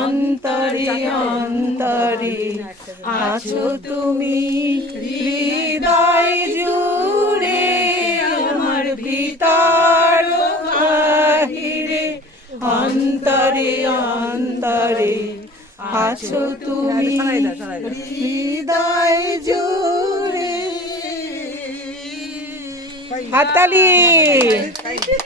অন্তরে অন্তরে আছো তুমি, হৃদয় জুড়ে আমার ভিতর বাহিরে, অন্তরে অন্তরে আছো তুমি, হৃদয় জুড়ে। হাততালি।